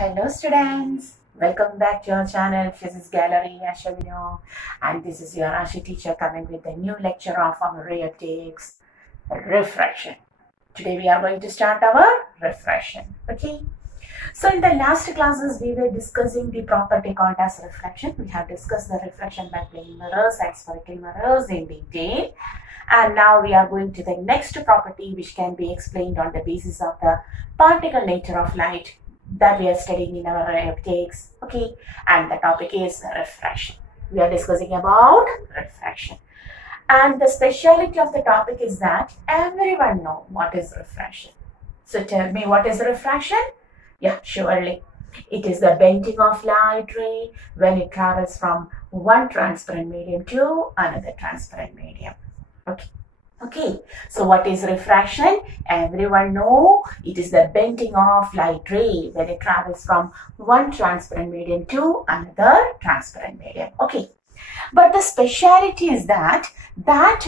Hello students, welcome back to your channel Physics Gallery Ashavino, and this is your Ashi teacher coming with a new lecture of our ray optics, refraction. Today we are going to start our refraction. Okay, so in the last classes we were discussing the property called as refraction. We have discussed the refraction by plane mirrors and spherical mirrors in detail, and now we are going to the next property which can be explained on the basis of the particle nature of light that we are studying in our ray optics. Okay, and the topic is refraction. We are discussing about refraction, and the speciality of the topic is that everyone knows what is refraction. So tell me, what is refraction? Yeah, surely it is the bending of light ray when it travels from one transparent medium to another transparent medium. Okay, so what is refraction? Everyone know it is the bending of light ray when it travels from one transparent medium to another transparent medium. Okay, but the speciality is that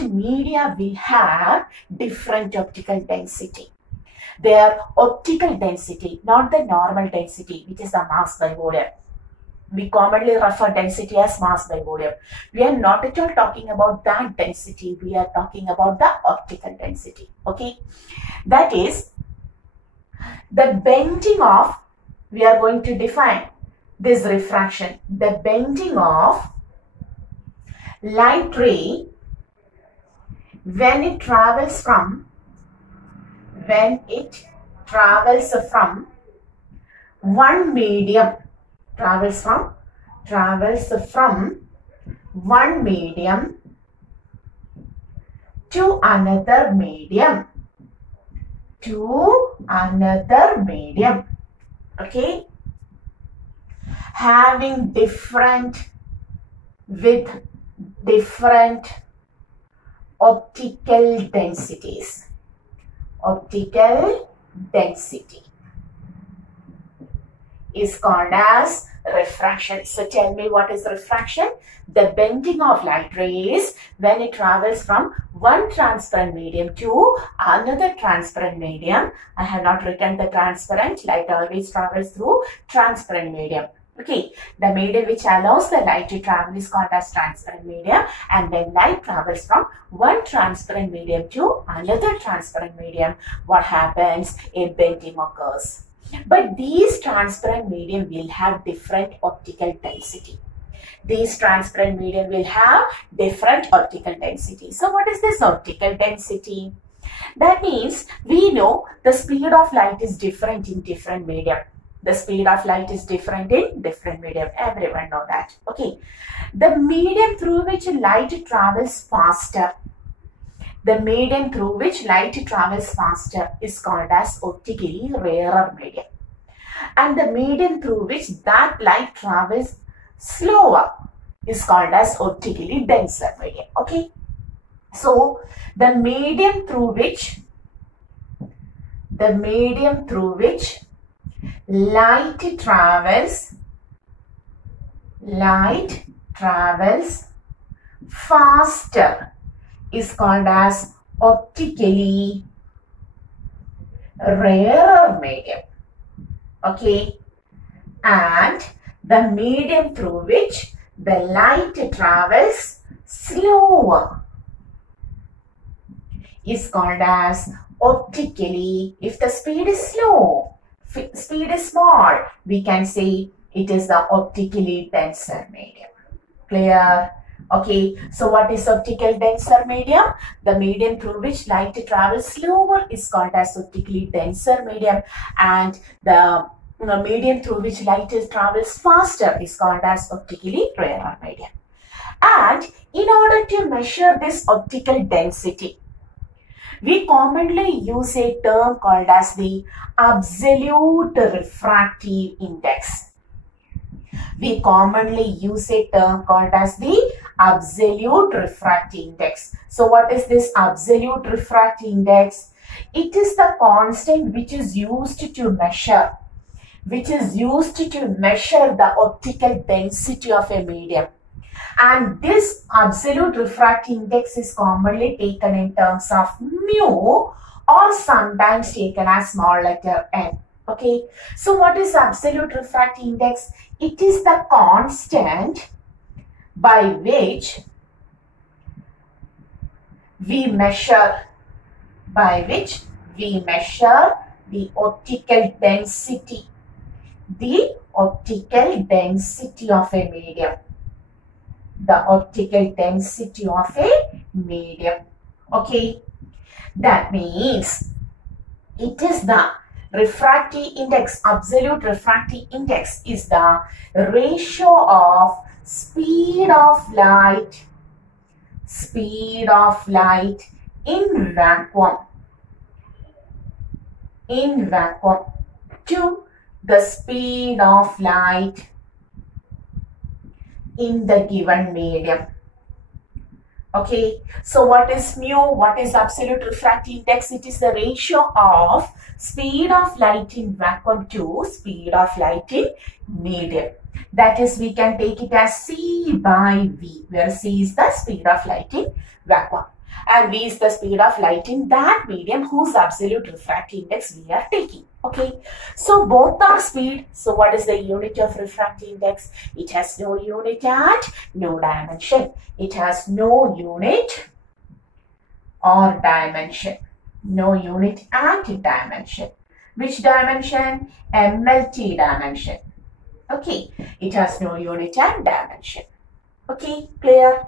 media will have different optical density. Their optical density, not the normal density, which is the mass by volume. We commonly refer density as mass by volume. We are not at all talking about that density. We are talking about the optical density. Okay, that is the bending of, we are going to define this refraction, the bending of light ray when it travels from one medium, travels from one medium to another medium, okay, having different optical densities. Optical density is called as refraction. So tell me, what is refraction? The bending of light rays when it travels from one transparent medium to another transparent medium. I have not written the transparent. Light always travels through transparent medium. Okay, the medium which allows the light to travel is called as transparent medium, and when light travels from one transparent medium to another transparent medium, what happens? A bending occurs. But these transparent medium will have different optical density. These transparent medium will have different optical density. So what is this optical density? That means we know the speed of light is different in different medium. The speed of light is different in different medium. Everyone know that. Okay. The medium through which light travels faster. The medium through which light travels faster is called as optically rarer medium. And the medium through which that light travels slower is called as optically denser medium. Okay. So the medium through which light travels faster is called as optically rarer medium. Okay, and the medium through which the light travels slower is called as optically, if the speed is slow, speed is small, we can say it is the optically denser medium. Clear? Okay, so what is optical denser medium? The medium through which light travels slower is called as optically denser medium, and the medium through which light travels faster is called as optically rarer medium. And in order to measure this optical density, we commonly use a term called as the absolute refractive index. We commonly use a term called as the absolute refractive index. So what is this absolute refractive index? It is the constant which is used to measure the optical density of a medium. And this absolute refractive index is commonly taken in terms of mu, or sometimes taken as small letter n. Okay, so what is absolute refractive index? It is the constant by which we measure the optical density of a medium. The optical density of a medium. Okay, that means it is the refractive index. Absolute refractive index is the ratio of speed of light in vacuum to the speed of light in the given medium. Okay, so what is mu? What is absolute refractive index? It is the ratio of speed of light in vacuum to speed of light in medium. That is, we can take it as C by V, where C is the speed of light in vacuum and V is the speed of light in that medium whose absolute refractive index we are taking. Okay, so both are speed. So what is the unit of refractive index? It has no unit and no dimension. It has no unit or dimension. No unit and dimension. Which dimension? MLT dimension. Okay, it has no unit and dimension. Okay, clear?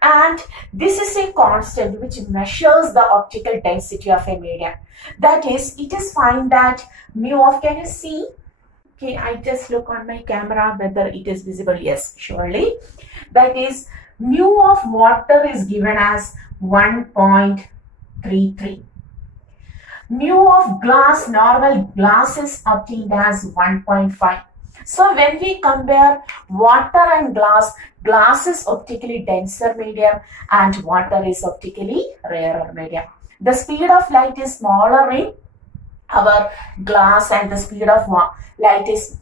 And this is a constant which measures the optical density of a medium. That is, it is found that mu of, can you see? Okay, I just look on my camera whether it is visible. Yes, surely. That is, mu of water is given as 1.33. Mu of glass, normal glass, is obtained as 1.5. So when we compare water and glass, glass is optically denser medium and water is optically rarer medium. The speed of light is smaller in our glass and the speed of light is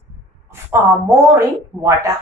more in water.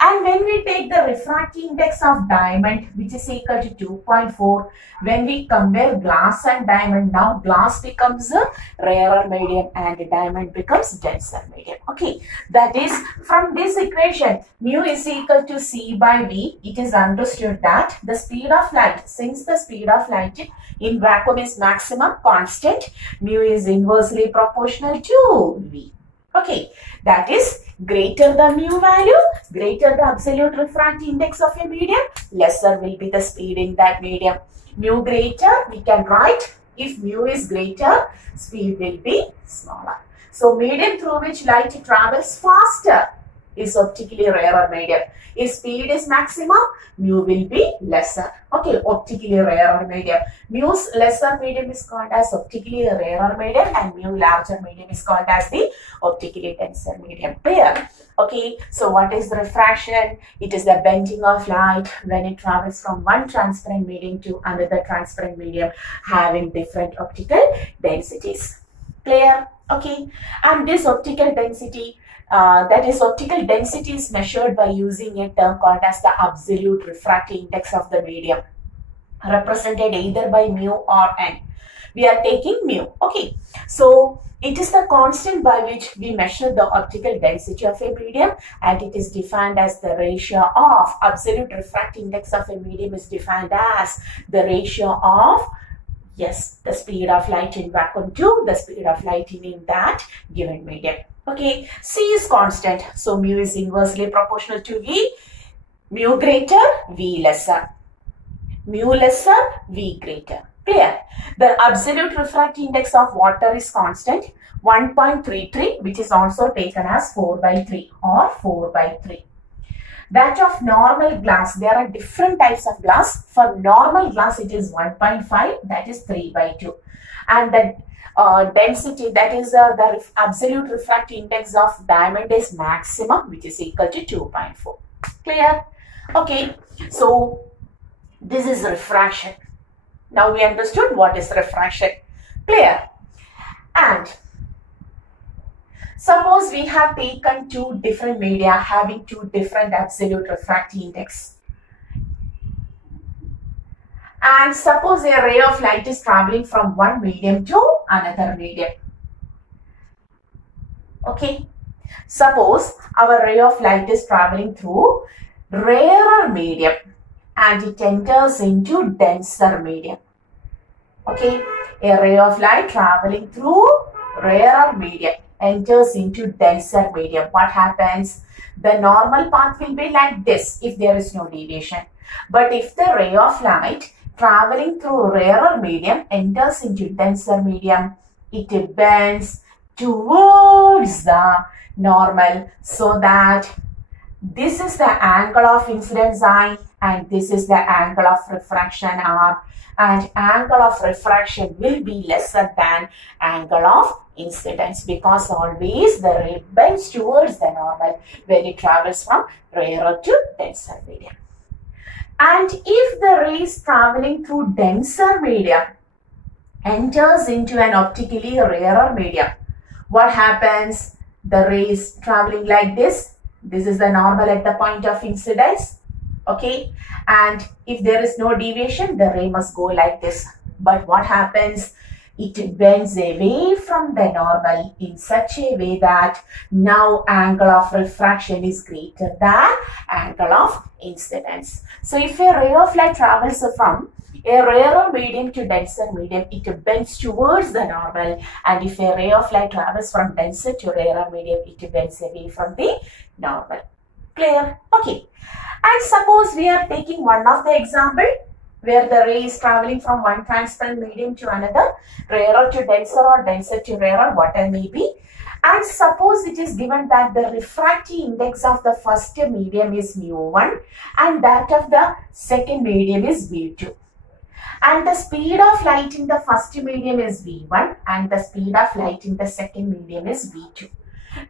And when we take the refractive index of diamond, which is equal to 2.4, when we compare glass and diamond, now glass becomes a rarer medium and diamond becomes denser medium. Okay, that is, from this equation, mu is equal to C by V, it is understood that the speed of light, since the speed of light in vacuum is maximum constant, mu is inversely proportional to V. Okay, that is, greater the mu value, greater the absolute refractive index of a medium, lesser will be the speed in that medium. Mu greater, we can write, if mu is greater, speed will be smaller. So medium through which light travels faster is optically rarer medium. If speed is maximum, mu will be lesser. Okay, optically rarer medium. Mu's lesser medium is called as optically rarer medium and mu larger medium is called as the optically denser medium. Clear? Okay, so what is refraction? It is the bending of light when it travels from one transparent medium to another transparent medium having different optical densities. Clear? Okay, and this optical density, optical density is measured by using a term called as the absolute refractive index of the medium, represented either by mu or n. We are taking mu. Okay, so it is the constant by which we measure the optical density of a medium and it is defined as the ratio of absolute refractive index of a medium is defined as the ratio of, yes, the speed of light in vacuum to the speed of light in that given medium. Okay, C is constant, so mu is inversely proportional to V. Mu greater, V lesser. Mu lesser, V greater. Clear? The absolute refractive index of water is constant, 1.33, which is also taken as 4 by 3 or 4 by 3. That of normal glass, there are different types of glass. For normal glass, it is 1.5, that is 3 by 2. And the density, that is the absolute refractive index of diamond is maximum, which is equal to 2.4. Clear? Okay, so this is refraction. Now we understood what is refraction. Clear? And suppose we have taken two different media having two different absolute refractive index. And suppose a ray of light is traveling from one medium to another medium. Okay. Suppose our ray of light is traveling through rarer medium and it enters into denser medium. Okay. A ray of light traveling through rarer medium enters into denser medium. What happens? The normal path will be like this if there is no deviation. But if the ray of light traveling through rarer medium enters into denser medium, it bends towards the normal, so that this is the angle of incidence I and this is the angle of refraction R, and angle of refraction will be lesser than angle of incidence, because always the ray bends towards the normal when it travels from rarer to denser medium. And if the ray is traveling through denser medium enters into an optically rarer medium, what happens? The ray is traveling like this. This is the normal at the point of incidence. Okay. And if there is no deviation, the ray must go like this. But what happens? It bends away from the normal in such a way that now angle of refraction is greater than angle of incidence. So if a ray of light travels from a rarer medium to denser medium, it bends towards the normal, and if a ray of light travels from denser to rarer medium, it bends away from the normal. Clear? Okay. And suppose we are taking one of the example where the ray is traveling from one transparent medium to another, rarer to denser or denser to rarer, whatever may be. And suppose it is given that the refractive index of the first medium is mu1 and that of the second medium is v2. And the speed of light in the first medium is v1 and the speed of light in the second medium is v2.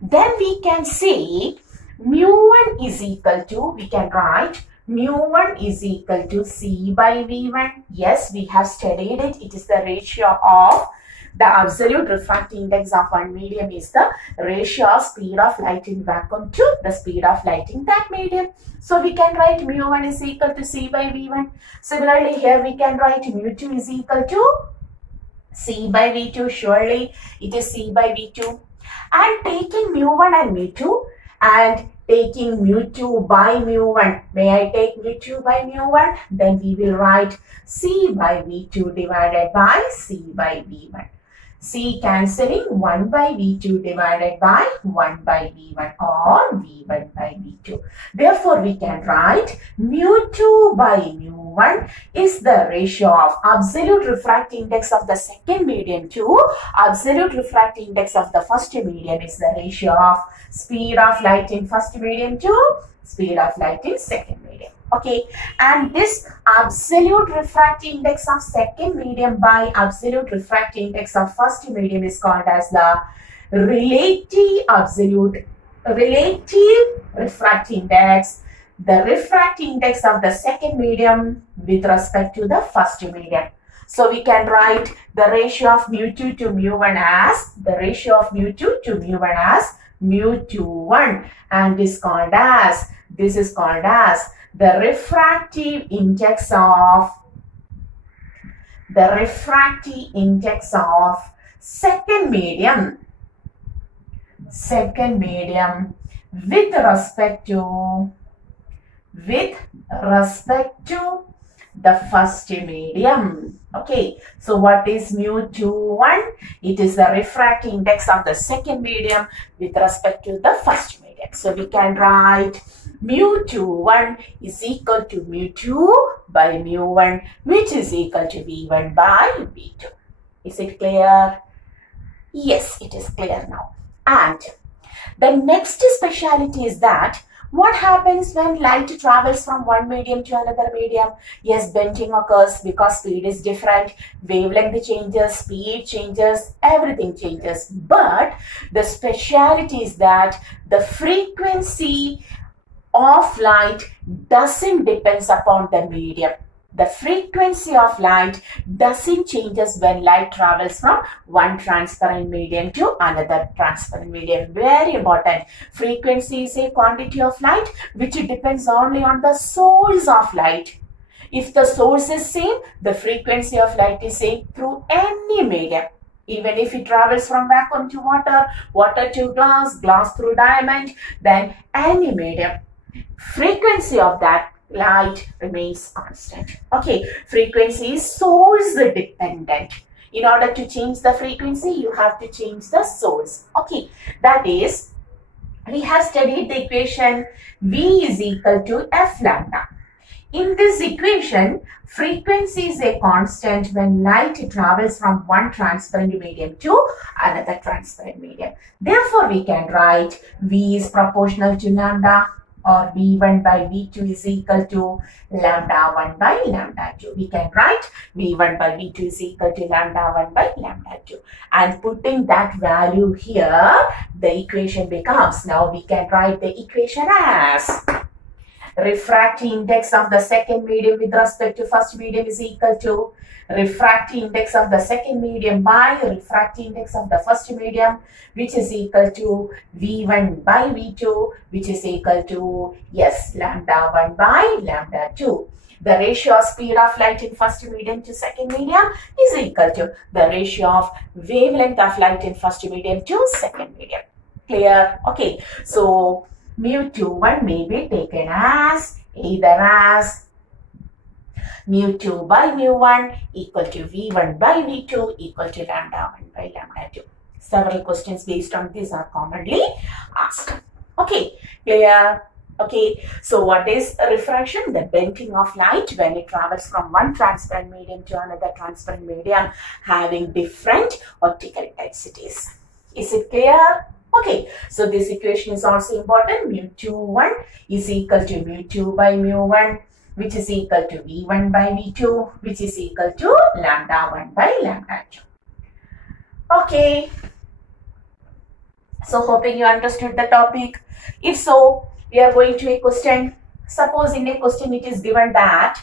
Then we can say mu1 is equal to, we can write mu1 is equal to C by V1. Yes, we have studied it. It is the ratio of the absolute refractive index of one medium is the ratio of speed of light in vacuum to the speed of light in that medium. So we can write mu1 is equal to C by V1. Similarly, here we can write mu2 is equal to C by V2. Surely it is C by V2. And taking mu1 and mu2 and taking mu2 by mu1, may I take mu2 by mu1? Then we will write C by V2 divided by C by V1. C cancelling 1 by V2 divided by 1 by V1 or V1 by V2. Therefore, we can write mu2 by mu1 is the ratio of absolute refractive index of the second medium to absolute refractive index of the first medium is the ratio of speed of light in first medium to speed of light in second medium. Okay, and this absolute refractive index of second medium by absolute refractive index of first medium is called as the relative refractive index, the refractive index of the second medium with respect to the first medium. So we can write the ratio of mu2 to mu1 as the ratio of mu2 to mu1 as mu21, and this is called as the refractive index of second medium with respect to the first medium. Okay, so what is mu21? It is the refractive index of the second medium with respect to the first medium. So we can write mu21 is equal to mu2 by mu1, which is equal to v1 by v2. Is it clear? Yes, it is clear now. And the next speciality is that what happens when light travels from one medium to another medium? Yes, bending occurs because speed is different, wavelength changes, speed changes, everything changes. But the speciality is that the frequency of light doesn't depend upon the medium. The frequency of light doesn't changes when light travels from one transparent medium to another transparent medium. Very important. Frequency is a quantity of light which depends only on the source of light. If the source is same, the frequency of light is same through any medium. Even if it travels from vacuum to water, water to glass, glass through diamond, then any medium, frequency of that light remains constant. Okay, frequency is source dependent. In order to change the frequency, you have to change the source. Okay, that is, we have studied the equation V is equal to F lambda. In this equation, frequency is a constant when light travels from one transparent medium to another transparent medium. Therefore, we can write V is proportional to lambda, or V1 by V2 is equal to lambda 1 by lambda 2. We can write V1 by V2 is equal to lambda 1 by lambda 2. And putting that value here, the equation becomes, now we can write the equation as refractive index of the second medium with respect to first medium is equal to refractive index of the second medium by refractive index of the first medium, which is equal to V1 by V2, which is equal to, yes, lambda 1 by lambda 2. The ratio of speed of light in first medium to second medium is equal to the ratio of wavelength of light in first medium to second medium. Clear? Okay. So, mu21 may be taken as either as mu2 by mu1 equal to V1 by V2 equal to lambda 1 by lambda 2. Several questions based on this are commonly asked. Okay, clear? Okay, so what is refraction? The bending of light when it travels from one transparent medium to another transparent medium having different optical intensities. Is it clear? Okay, so this equation is also important. Mu21 is equal to mu2 by mu1, which is equal to V1 by V2, which is equal to lambda 1 by lambda 2. Okay, so hoping you understood the topic. If so, we are going to a question. Suppose in a question it is given that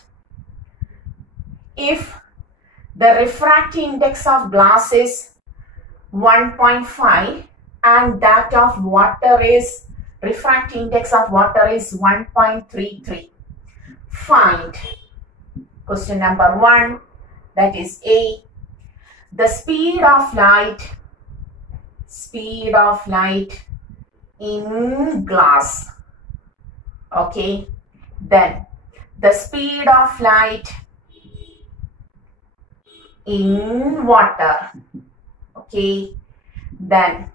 if the refractive index of glass is 1.5 and that of water is, refractive index of water is 1.33. Find, question number 1, that is A, the speed of light in glass. Okay, then the speed of light in water. Okay, then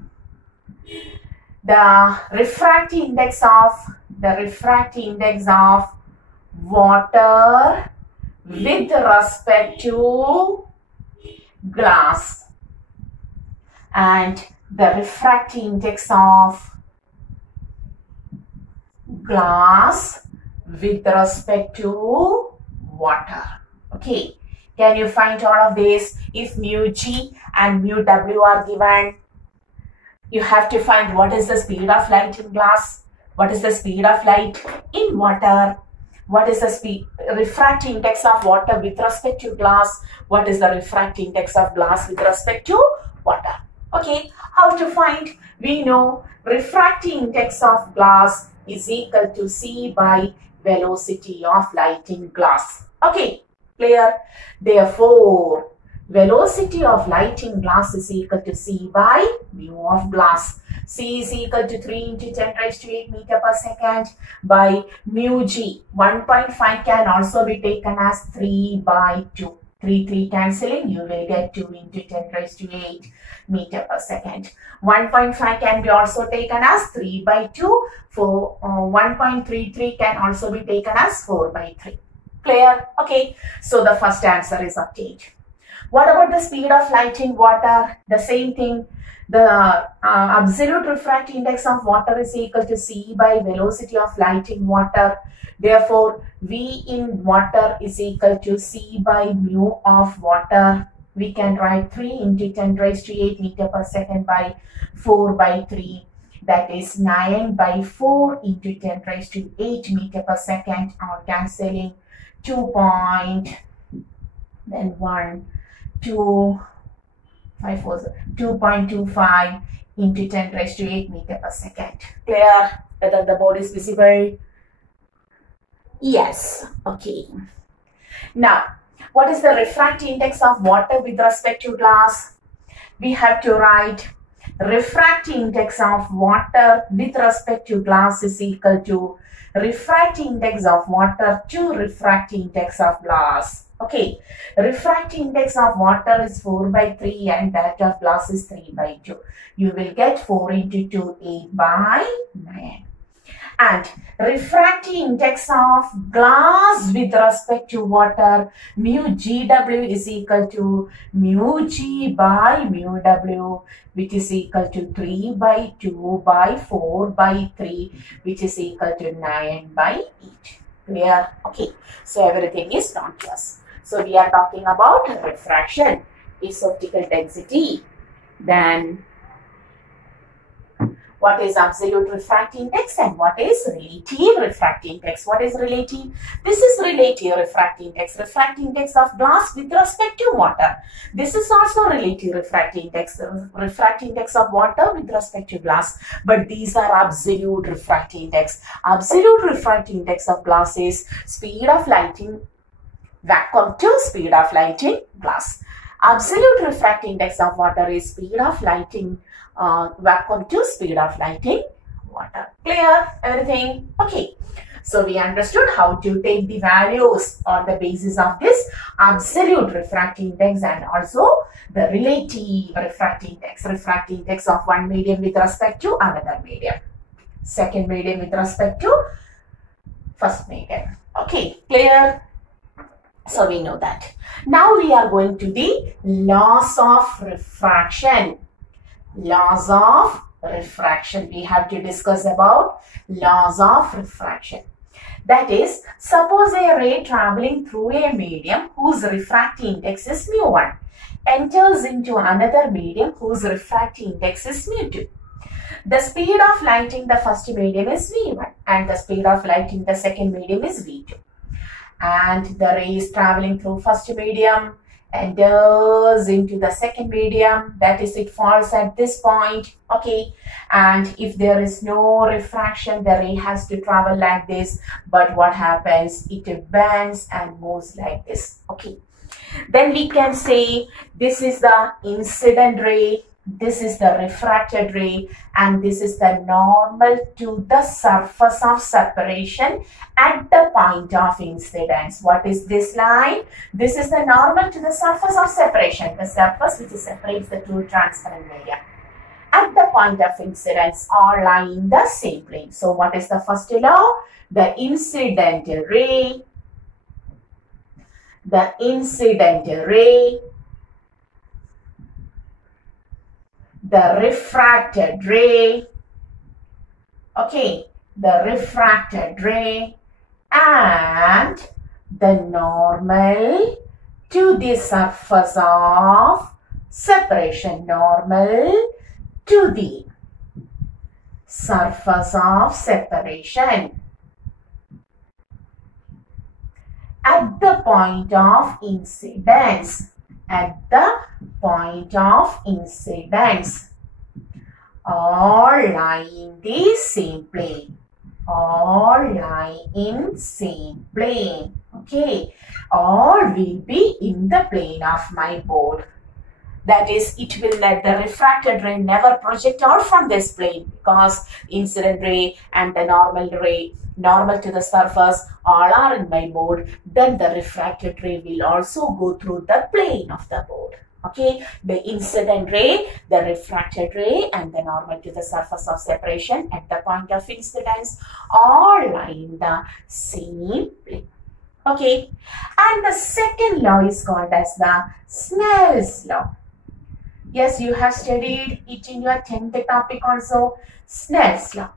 the refractive index of water with respect to glass, and the refractive index of glass with respect to water. Okay, can you find all of this? If mu g and mu w are given, you have to find what is the speed of light in glass, what is the speed of light in water, what is the refractive index of water with respect to glass, what is the refractive index of glass with respect to water. Okay, how to find? We know refractive index of glass is equal to C by velocity of light in glass. Okay, clear? Therefore, velocity of light in glass is equal to C by mu of glass. C is equal to 3 into 10 raised to 8 meter per second by mu g. 1.5 can also be taken as 3 by 2. 3 cancelling, you will get 2 into 10 raised to 8 meter per second. 1.5 can be also taken as 3 by 2. For 1.33 can also be taken as 4 by 3. Clear? Okay. So the first answer is obtained. What about the speed of light in water? The same thing. The absolute refractive index of water is equal to C by velocity of light in water. Therefore, V in water is equal to C by mu of water. We can write 3 into 10 raised to 8 meter per second by 4 by 3. That is 9 by 4 into 10 raised to 8 meter per second. Or cancelling 2 point, then 1, 2, 5, 4, 2.25 into 10 raised to 8 meter per second. Clear? Whether the board is visible? Yes. Okay. Now, what is the refractive index of water with respect to glass? we have to write refracting index of water with respect to glass is equal to refracting index of water to refracting index of glass. Okay, refracting index of water is 4 by 3 and that of glass is 3 by 2. You will get 4 into 2, 8 by 9. And refracting index of glass with respect to water, mu GW is equal to mu G by mu W, which is equal to 3 by 2 by 4 by 3, which is equal to 9 by 8. Clear? Okay. So everything is known to us. So we are talking about refraction, its optical density. Then what is absolute refractive index and what is relative refractive index? What is relative? This is relative refractive index. Refractive index of glass with respect to water. This is also relative refractive index. Refractive index of water with respect to glass. But these are absolute refractive index. Absolute refractive index of glass is speed of light in vacuum to speed of light in glass. Absolute refractive index of water is speed of light in vacuum to speed of light in water. Clear? Everything? Okay. So we understood how to take the values on the basis of this absolute refractive index and also the relative refractive index. Refractive index of one medium with respect to another medium. Second medium with respect to first medium. Okay. Clear? So we know that. Now we are going to the laws of refraction. Laws of refraction. We have to discuss about laws of refraction. That is, suppose a ray traveling through a medium whose refractive index is mu1 enters into another medium whose refractive index is mu2. The speed of light in the first medium is v1 and the speed of light in the second medium is v2. And the ray is traveling through first medium, enters into the second medium, that is, it falls at this point. Okay, and if there is no refraction, the ray has to travel like this, but what happens? It bends and moves like this. Okay, then we can say this is the incident ray, this is the refracted ray, and this is the normal to the surface of separation at the point of incidence. What is this line? This is the normal to the surface of separation, the surface which separates the two transparent media. At the point of incidence, all lie in the same plane. So what is the first law? The incident ray, the refracted ray, okay, the refracted ray and the normal to the surface of separation, normal to the surface of separation at the point of incidence. At the point of incidence, all lie in the same plane. All lie in same plane. Okay, all will be in the plane of my board. That is, it will let the refracted ray never project out from this plane, because incident ray and the normal ray, normal to the surface, all are in my board. Then the refracted ray will also go through the plane of the board. Okay, the incident ray, the refracted ray and the normal to the surface of separation at the point of incidence all lie in the same plane. Okay, and the second law is called as the Snell's law. Yes, you have studied it in your 10th topic also, Snell's law.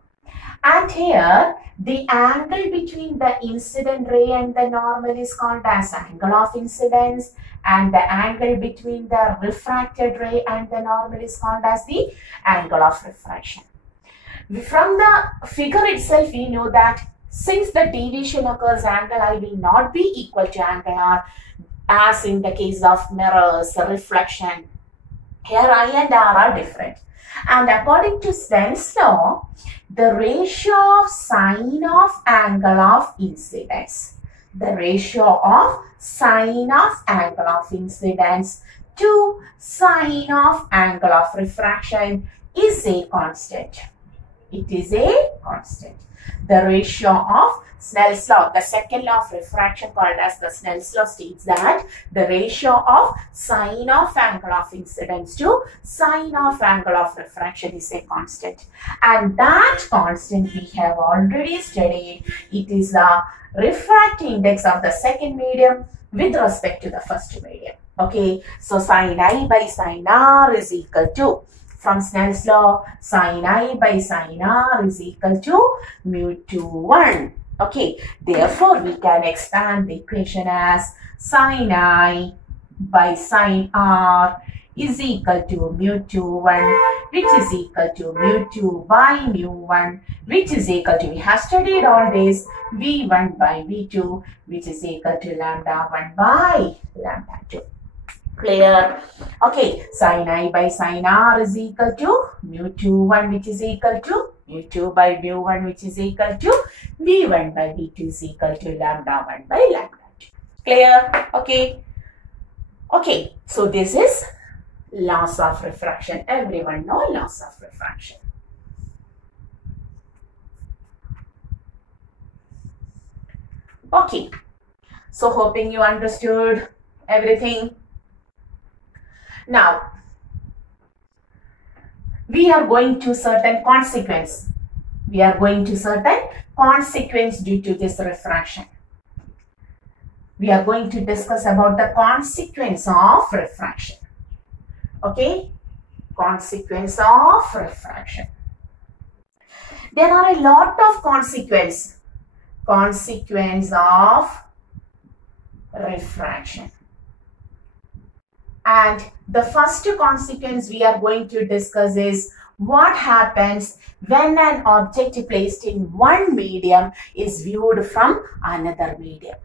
And here, the angle between the incident ray and the normal is called as angle of incidence, and the angle between the refracted ray and the normal is called as the angle of refraction. From the figure itself, we know that since the deviation occurs, angle I will not be equal to angle R, as in the case of mirrors, reflection. Here I and R are different. And according to Snell's law, the ratio of sine of angle of incidence, the ratio of sine of angle of incidence to sine of angle of refraction is a constant. It is a constant. The ratio of Snell's law, the second law of refraction called as the Snell's law, states that the ratio of sine of angle of incidence to sine of angle of refraction is a constant. And that constant we have already studied. It is the refractive index of the second medium with respect to the first medium. Okay, so sine I by sine R is equal to, from Snell's law, sine I by sine R is equal to mu 2 1. Okay, therefore we can expand the equation as sine I by sine R is equal to mu 2 1, which is equal to mu 2 by mu 1, which is equal to, we have studied all this, V1 by V2, which is equal to lambda 1 by lambda 2. Clear? Okay, sine I by sine R is equal to mu 2 1, which is equal to mu 2 by mu 1, which is equal to V1 by V2 is equal to lambda 1 by lambda 2. Clear? Okay. Okay, so this is laws of refraction. Everyone know laws of refraction. Okay, so hoping you understood everything. Now, we are going to certain consequence. We are going to certain consequence due to this refraction. We are going to discuss about the consequence of refraction. Okay, consequence of refraction. There are a lot of consequence of refraction. And the first consequence we are going to discuss is what happens when an object placed in one medium is viewed from another medium.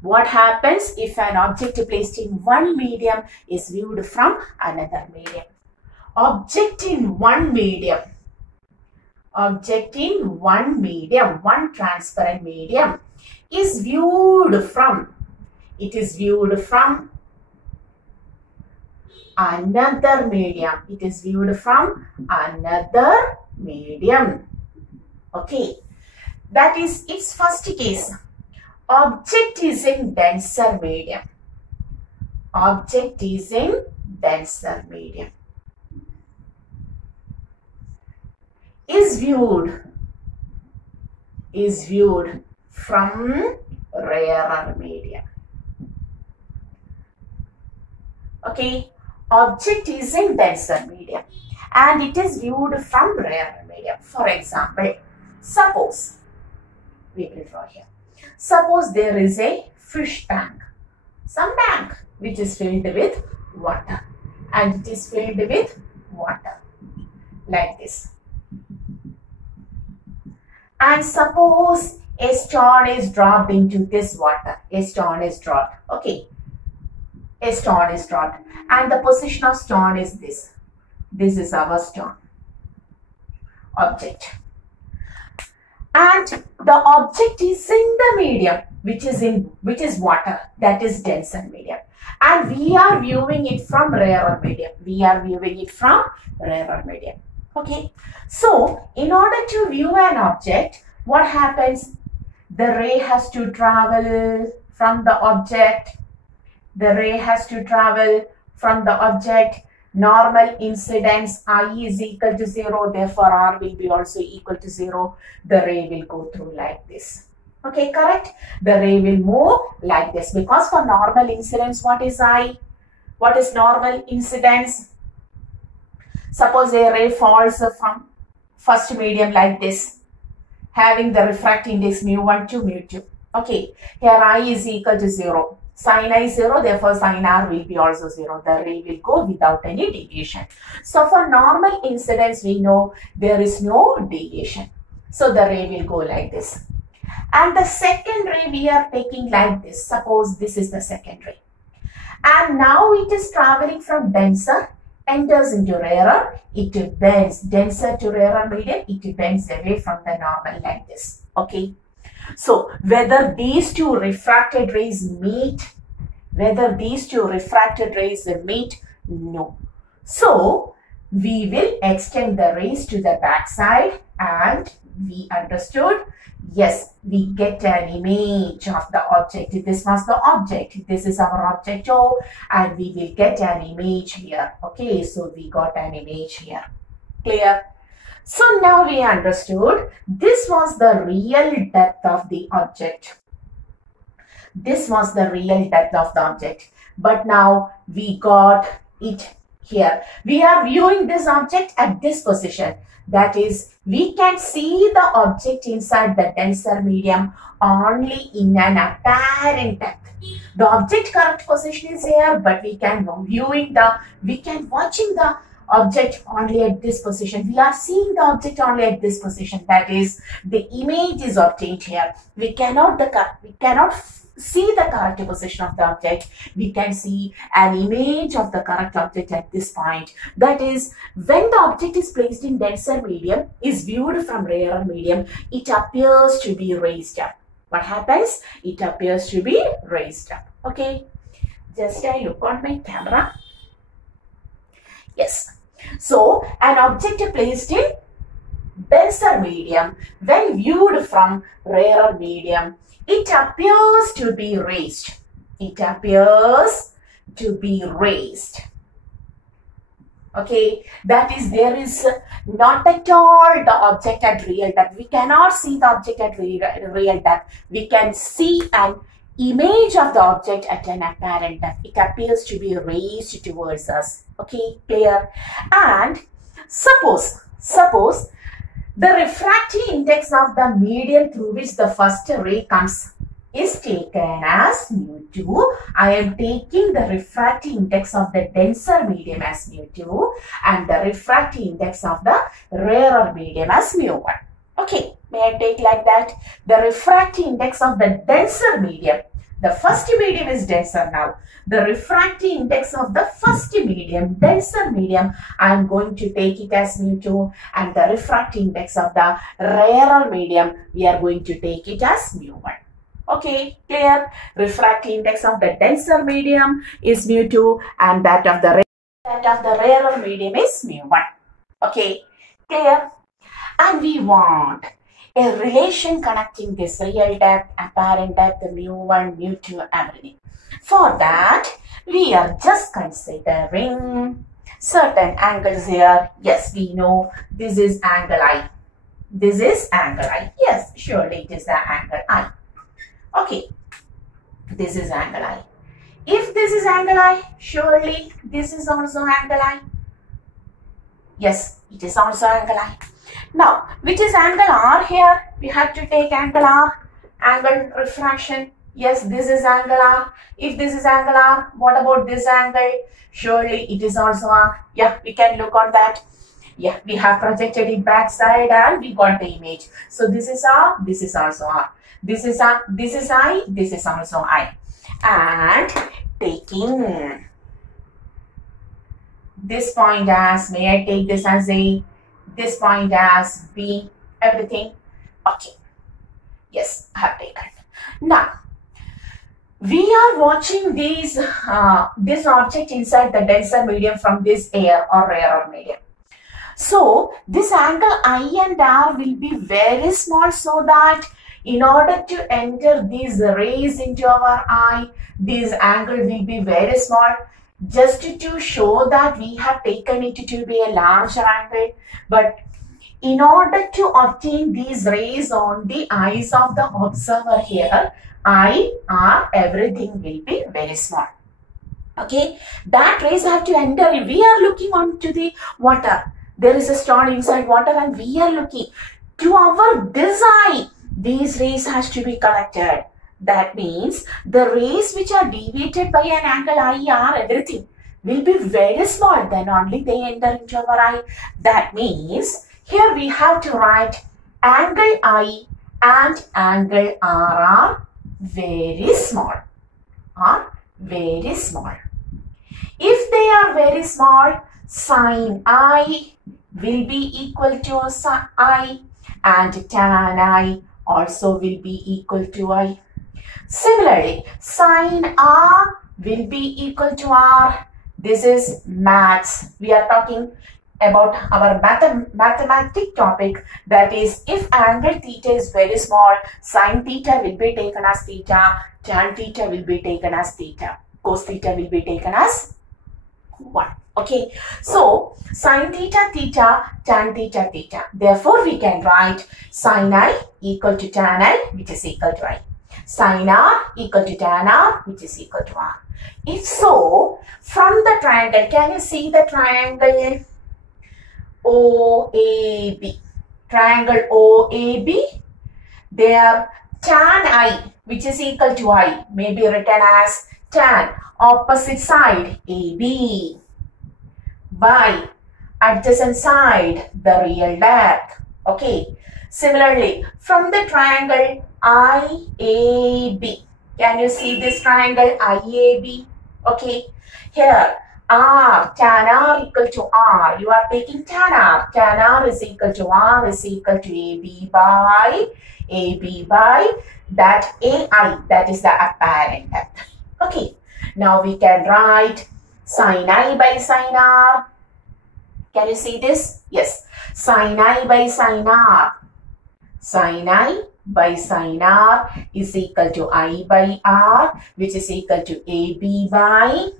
What happens if an object placed in one medium is viewed from another medium? Object in one medium, one transparent medium is viewed from, another medium. It is viewed from another medium. Okay, that is its first case. Object is in denser medium. Is viewed from rarer medium. Okay, object is in denser medium and it is viewed from rarer medium. For example, suppose, we will draw here. Suppose there is a fish tank, some tank which is filled with water, and it is filled with water like this. And suppose a stone is dropped into this water. A stone is dropped. Okay. A stone is dropped. And the position of stone is this. This is our stone. Object. And the object is in the medium, which is water. That is denser medium. And we are viewing it from rarer medium. Okay. So, in order to view an object, what happens? The ray has to travel from the object. Normal incidence I is equal to 0. Therefore, R will be also equal to 0. The ray will go through like this. Okay, correct? The ray will move like this. Because for normal incidence, what is I? What is normal incidence? Suppose a ray falls from first medium like this, having the refractive index mu1 to mu2. Okay, here I is equal to 0. Sin I 0, therefore sin R will be also 0. The ray will go without any deviation. So for normal incidence, we know there is no deviation. So the ray will go like this. And the second ray we are taking like this. Suppose this is the second ray. And now it is traveling from denser, enters into rarer, it bends, denser to rarer medium, it bends away from the normal like this. Okay. So whether these two refracted rays meet whether these two refracted rays will meet? No. So we will extend the rays to the back side, and we understood, yes, we get an image of the object. This was the object. This is our object O, and we will get an image here. Okay, so we got an image here. Clear? So now we understood this was the real depth of the object. This was the real depth of the object. But now we got it here. We are viewing this object at this position. That is, we can see the object inside the denser medium only in an apparent depth. The object correct position is here, but we can watching the object only at this position. We are seeing the object only at this position. That is, the image is obtained here. We cannot see the correct position of the object. We can see an image of the correct object at this point. That is, when the object is placed in denser medium, is viewed from rarer medium, it appears to be raised up. What happens? It appears to be raised up. Okay, just I look on my camera. Yes. So, an object placed in denser medium, when viewed from rarer medium, it appears to be raised. It appears to be raised. Okay, that is, there is not at all the object at real depth. We cannot see the object at real depth. We can see an image of the object at an apparent depth. It appears to be raised towards us. Okay, clear? And suppose the refractive index of the medium through which the first ray comes is taken as mu2. I am taking the refractive index of the denser medium as mu2 and the refractive index of the rarer medium as mu1. Okay, may I take like that? The refractive index of the denser medium. The first medium is denser now. The refractive index of the first medium, denser medium, I am going to take it as mu2, and the refractive index of the rarer medium, we are going to take it as mu1. Okay, clear? Refractive index of the denser medium is mu2, and that of the rarer medium is mu1. Okay, clear? And we want a relation connecting this real depth, apparent depth, mu1, mu2, everything. For that, we are just considering certain angles here. Yes, we know this is angle I. This is angle I. Yes, surely it is the angle I. Okay, this is angle I. If this is angle I, surely this is also angle I. Yes, it is also angle I. Now, which is angle R here? We have to take angle R, angle refraction. Yes, this is angle R. If this is angle R, what about this angle? Surely it is also R. Yeah, we can look on that. Yeah, we have projected it back side and we got the image. So this is R, this is also R. This is R, this is I, this is also I. And taking this point as, may I take this as A, this point as B, everything? Okay. Yes, I have taken. Now, we are watching this object inside the denser medium from this air or rarer medium. So, this angle I and R will be very small, so that in order to enter these rays into our eye, this angle will be very small, just to show that we have taken it to be a larger angle. But in order to obtain these rays on the eyes of the observer here, I, R, everything will be very small. Okay, that rays have to enter. We are looking onto the water. There is a stone inside water and we are looking. To our this eye, these rays has to be collected. That means the rays which are deviated by an angle I, R, everything will be very small. Then only they enter into our eye. That means here we have to write angle I and angle R are very small. Are very small. If they are very small, sin I will be equal to I, and tan I also will be equal to I. Similarly, sin R will be equal to R. This is maths. We are talking about our mathematic topic, that is, if angle theta is very small, sin theta will be taken as theta, tan theta will be taken as theta, cos theta will be taken as 1. Okay, so sin theta theta, tan theta theta. Therefore, we can write sin I equal to tan I, which is equal to I. Sin R equal to tan R, which is equal to R. If so, from the triangle, can you see the triangle OAB? Triangle OAB, there tan I, which is equal to I, may be written as tan opposite side AB by adjacent side the real depth. Okay. Similarly, from the triangle IAB, can you see this triangle IAB? Okay. Here R, tan R equal to R. You are taking tan R. Tan R is equal to R is equal to AB by that AI, that is the apparent depth. Okay. Now we can write sin I by sin R. Can you see this? Yes. Sin I by sin R. Sin I by sin R is equal to I by R, which is equal to AB by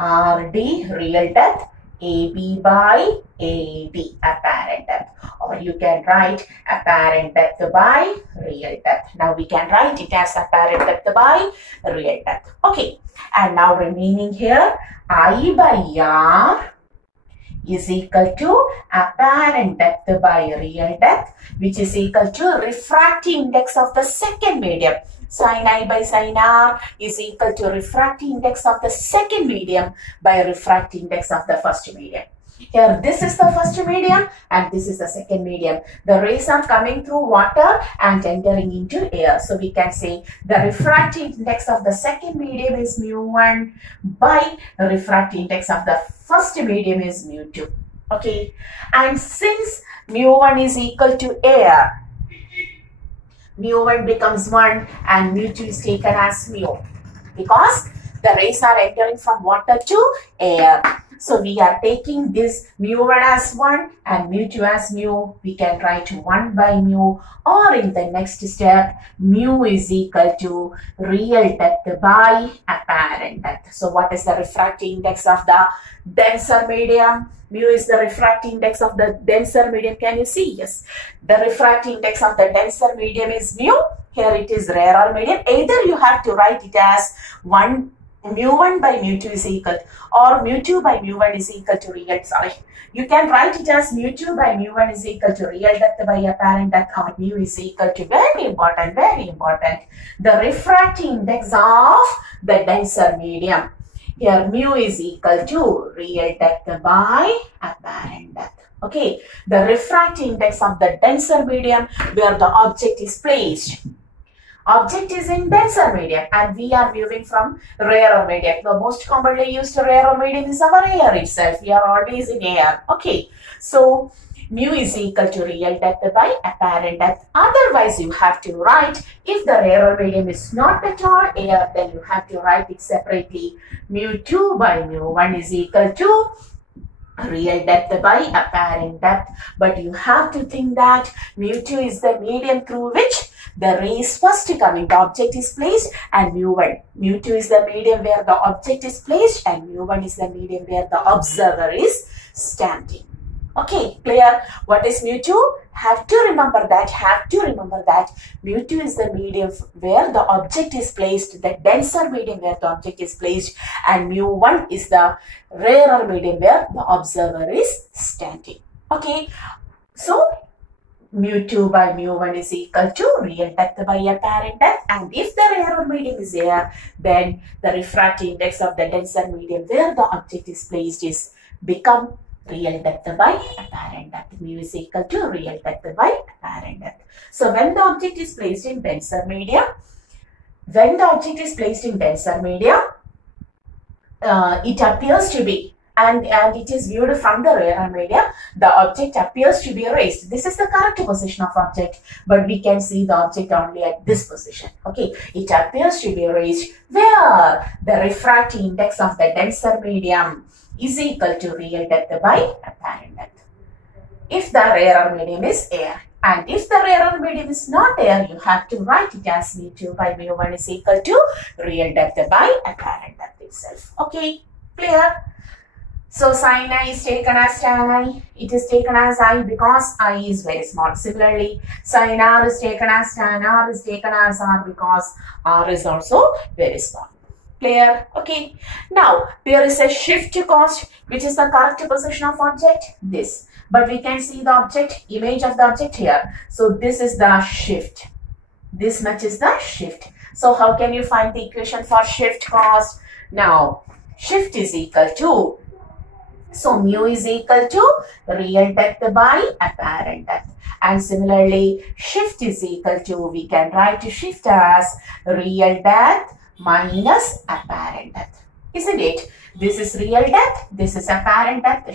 RD, real depth, AB by AD, apparent depth. Or you can write apparent depth by real depth. Now we can write it as apparent depth by real depth. Okay. And now remaining here, I by R is equal to apparent depth by real depth, which is equal to refractive index of the second medium. Sin I by sin R is equal to refractive index of the second medium by refractive index of the first medium. Here, this is the first medium and this is the second medium. The rays are coming through water and entering into air. So we can say the refractive index of the second medium is mu1 by the refractive index of the first medium is mu2. Okay. And since mu1 is equal to air, mu1 becomes 1 and mu2 is taken as mu, because the rays are entering from water to air. So we are taking this mu1 as 1 and mu2 as mu. We can write 1 by mu, or in the next step, mu is equal to real depth by apparent depth. So what is the refractive index of the denser medium? Mu is the refractive index of the denser medium. Can you see? Yes. The refractive index of the denser medium is mu. Here it is rarer medium. Either you have to write it as mu1 by mu2 is equal, or mu2 by mu1 is equal to real, you can write it as mu2 by mu1 is equal to real depth by apparent depth, or mu is equal to, very important, the refractive index of the denser medium. Here mu is equal to real depth by apparent depth. Okay, the refractive index of the denser medium where the object is placed. Object is in denser medium and we are moving from rarer medium. The most commonly used rarer medium is our air itself. We are always in air. Okay. So mu is equal to real depth by apparent depth. Otherwise, you have to write, if the rarer medium is not at all air, then you have to write it separately. Mu2 by mu1 is equal to real depth by apparent depth. But you have to think that mu2 is the medium through which the rays first coming, the object is placed, and mu1. Mu2 is the medium where the object is placed and mu1 is the medium where the observer is standing. Okay, clear? What is mu2? Have to remember that. Mu2 is the medium where the object is placed, the denser medium where the object is placed, and mu1 is the rarer medium where the observer is standing. Okay, so mu2 by mu1 is equal to real depth by apparent depth, and if the rarer medium is air, then the refractive index of the denser medium where the object is placed is become real depth by apparent depth. Mu is equal to real depth by apparent depth. So when the object is placed in denser medium, it appears to be and it is viewed from the rarer medium, the object appears to be raised. This is the correct position of object, but we can see the object only at this position. Okay, it appears to be raised where the refractive index of the denser medium is equal to real depth by apparent depth. If the rarer medium is air, and if the rarer medium is not air, you have to write it as mu2 by mu1 is equal to real depth by apparent depth itself. Okay, clear? So sin I is taken as tan I. It is taken as I because I is very small. Similarly, sin R is taken as tan R is taken as R because R is also very small. Clear? Okay. Now, there is a shift cost, which is the correct position of object, this. But we can see the object, image of the object here. So, this is the shift. This much is the shift. So, how can you find the equation for shift cost? Now, shift is equal to, so mu is equal to real depth by apparent depth. And similarly, shift is equal to, we can write shift as real depth minus apparent depth, isn't it? This is real depth, this is apparent depth.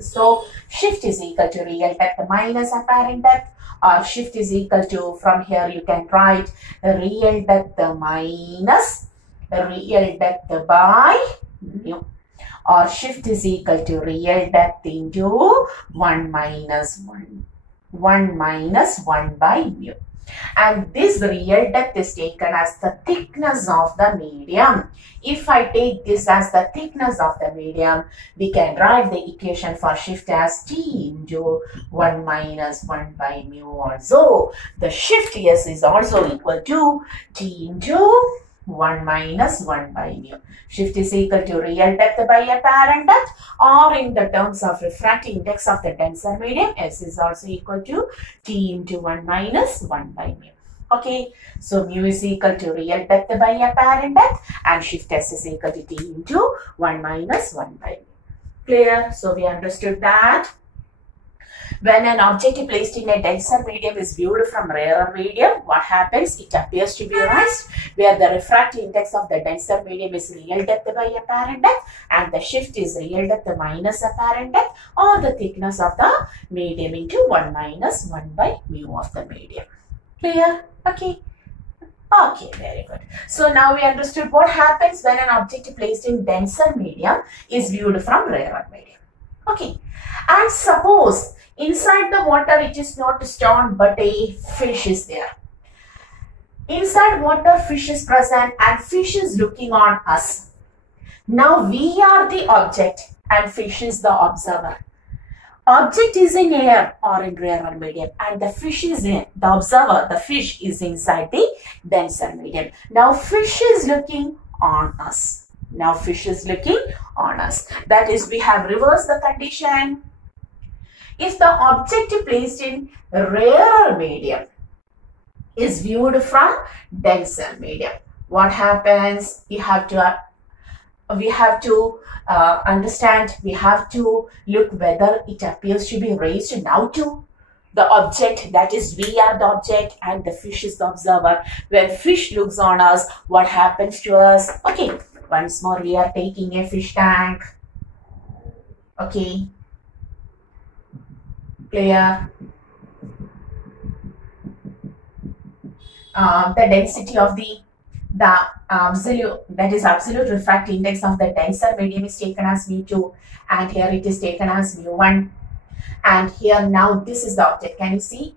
So shift is equal to real depth minus apparent depth, or shift is equal to, from here you can write real depth minus real depth by mu, or shift is equal to real depth into 1 minus 1 by mu. And this real depth is taken as the thickness of the medium. If I take this as the thickness of the medium, we can write the equation for shift as T into 1 minus 1 by mu also. The shift yes is also equal to T into 1 minus 1 by mu. Shift is equal to real depth by apparent depth, or in the terms of refractive index of the denser medium, S is also equal to T into 1 minus 1 by mu. Okay, so mu is equal to real depth by apparent depth, and shift S is equal to T into 1 minus 1 by mu. Clear? So we understood that when an object placed in a denser medium is viewed from rarer medium, what happens? It appears to be raised where the refractive index of the denser medium is real depth by apparent depth, and the shift is real depth minus apparent depth, or the thickness of the medium into 1 minus 1 by mu of the medium. Clear? Okay. Okay, very good. So now we understood what happens when an object placed in denser medium is viewed from rarer medium. Okay. And suppose inside the water it is not stone but a fish is there. Inside water fish is present and fish is looking on us. Now we are the object and fish is the observer. Object is in air or in rarer medium, and the fish is in, the observer, the fish is inside the denser medium. Now fish is looking on us. Now fish is looking on us. That is, we have reversed the condition. If the object placed in rarer medium is viewed from denser medium, what happens? We have to understand, we have to look whether it appears to be raised now to the object, that is we are the object and the fish is the observer. When fish looks on us, what happens to us? Okay, once more we are taking a fish tank. Okay, clear? The density of the absolute, that is absolute refractive index of the denser medium is taken as mu2, and here it is taken as mu1, and here now this is the object. Can you see?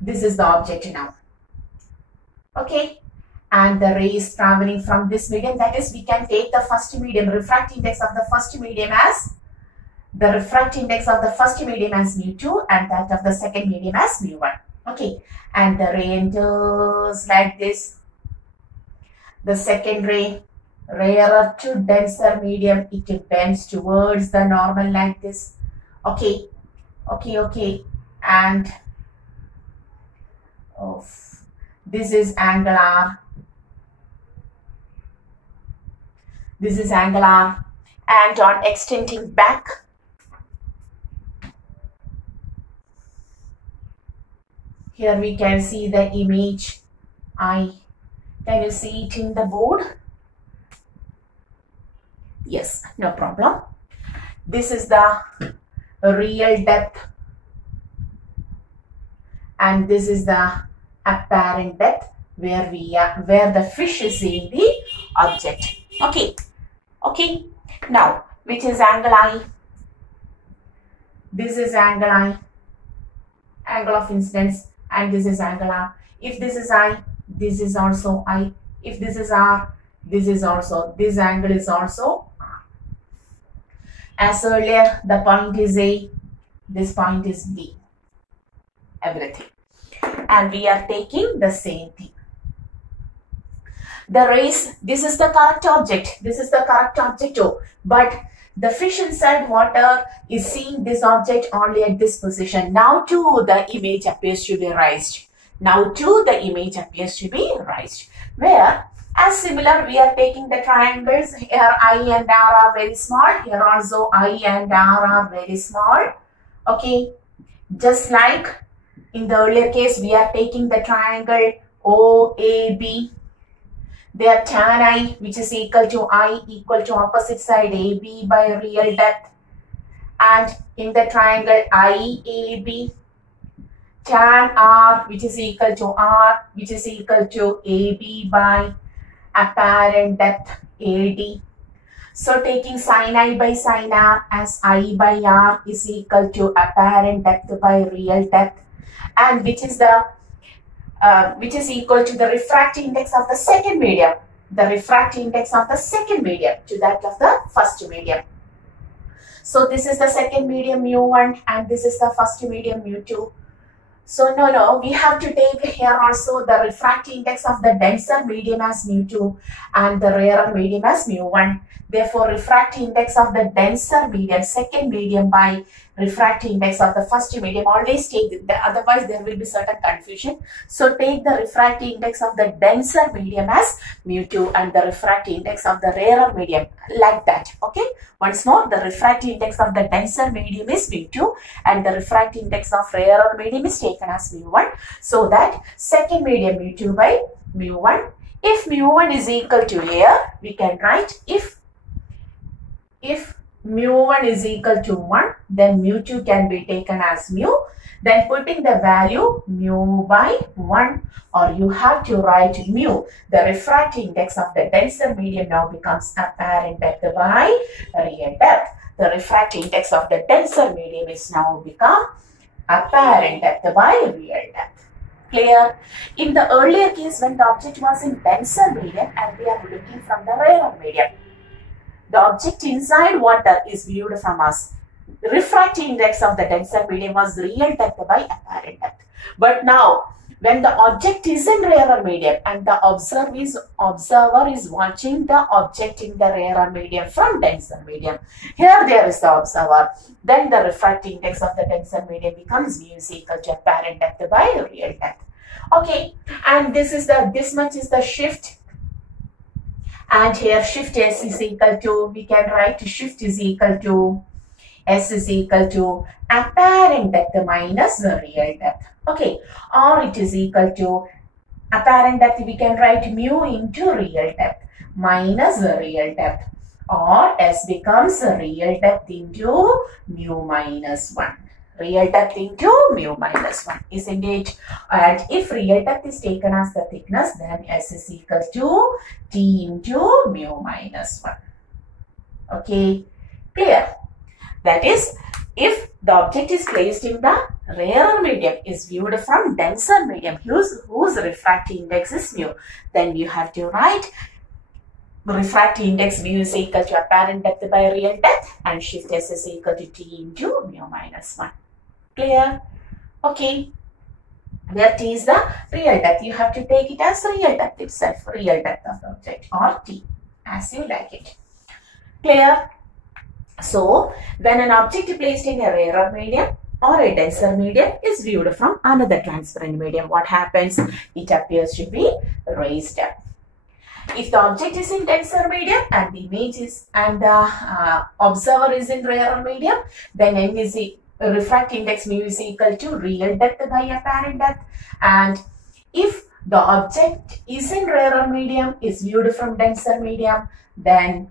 This is the object now. Okay, and the ray is traveling from this medium, that is we can take the first medium, refractive index of the first medium as, the refractive index of the first medium as mu2 and that of the second medium as mu1. Okay, and the ray enters like this. The second ray, rarer to denser medium, it bends towards the normal like this. Okay, and this is angular. This is angular, and on extending back, here we can see the image I. Can you see it in the board? No problem. This is the real depth and this is the apparent depth where the fish is seeing the object. Okay. Okay. Now, which is angle I? This is angle I, angle of incidence, and this is angle R. If this is I, this is also I. If this is R, this is also, this angle is also R. As earlier, the point is A, this point is B. Everything. And we are taking the same thing. The rays, this is the correct object. This is the correct object too. But the fish inside water is seeing this object only at this position. Now too the image appears to be raised. Now too the image appears to be raised. Where as similar we are taking the triangles. Here I and R are very small. Here also I and R are very small. Okay. Just like in the earlier case we are taking the triangle OAB. There tan I which is equal to I equal to opposite side AB by real depth, and in the triangle IAB tan R which is equal to R which is equal to AB by apparent depth AD. So taking sin I by sin R as I by R is equal to apparent depth by real depth, and which is equal to the refractive index of the second medium, the refractive index of the second medium to that of the first medium. So this is the second medium mu1 and this is the first medium mu2. So no, we have to take here also the refractive index of the denser medium as mu2 and the rarer medium as mu1. Therefore, refractive index of the denser medium, second medium by refractive index of the first medium. Always take it, otherwise there will be certain confusion. So take the refractive index of the denser medium as mu2 and the refractive index of the rarer medium like that. Okay. Once more, the refractive index of the denser medium is mu2 and the refractive index of rarer medium is taken as mu1. So that second medium mu2 by mu1. If mu1 is equal to here, we can write if mu1 is equal to 1, then mu2 can be taken as mu. Then putting the value mu by 1, or you have to write mu. The refractive index of the denser medium now becomes apparent depth by real depth. The refractive index of the denser medium is now become apparent depth by real depth. Clear? In the earlier case when the object was in denser medium and we are looking from the rarer medium, the object inside water is viewed from us. The refractive index of the denser medium was real depth by apparent depth. But now, when the object is in rarer medium and the observer is watching the object in the rarer medium from denser medium, here there is the observer. Then the refractive index of the denser medium becomes mu is equal to apparent depth by real depth. Okay, and this much is the shift. And here shift S is equal to, we can write shift is equal to, S is equal to apparent depth minus real depth. Okay, or it is equal to apparent depth, we can write mu into real depth minus real depth, or S becomes real depth into mu minus 1. Real depth into mu minus 1, isn't it? And if real depth is taken as the thickness, then S is equal to T into mu minus 1. Okay, clear? That is, if the object is placed in the rarer medium, is viewed from denser medium, whose refractive index is mu, then you have to write refractive index mu is equal to apparent depth by real depth and shift S is equal to T into mu minus 1. Clear? Okay. Where T is the real depth, you have to take it as real depth itself, real depth of the object, or T, as you like it. Clear? So, when an object placed in a rarer medium or a denser medium is viewed from another transparent medium, what happens? It appears to be raised up. If the object is in denser medium and the image is the observer is in rarer medium, then M is refractive index mu is equal to real depth by apparent depth. And if the object is in rarer medium, is viewed from denser medium, then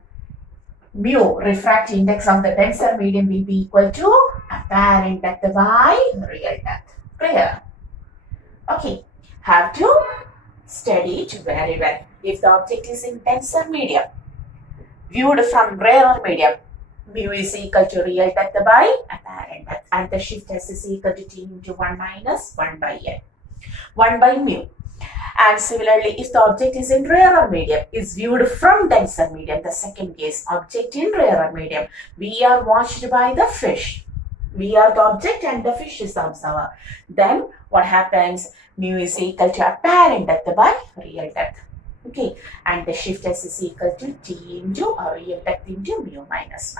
mu, refractive index of the denser medium, will be equal to apparent depth by real depth. Clear? Okay, have to study it very well. If the object is in denser medium, viewed from rarer medium, mu is equal to real depth by apparent depth, and the shift S is equal to T into 1 minus 1 by N, 1 by mu. And similarly, if the object is in rarer medium, is viewed from denser medium, the second case, object in rarer medium, we are watched by the fish. We are the object and the fish is the observer. Then what happens? Mu is equal to apparent depth by real depth. Okay, and the shift S is equal to T into real depth into mu minus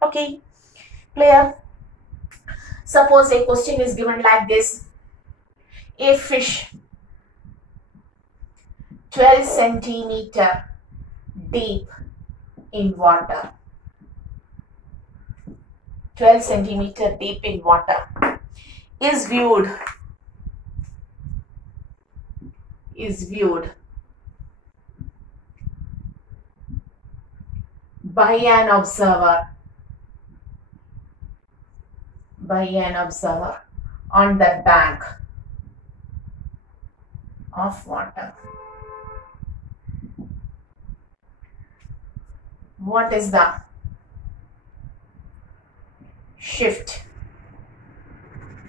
1. Okay, clear? Suppose a question is given like this. A fish 12 centimeter deep in water, 12 centimeter deep in water, is viewed by an observer on the bank of water. What is the shift,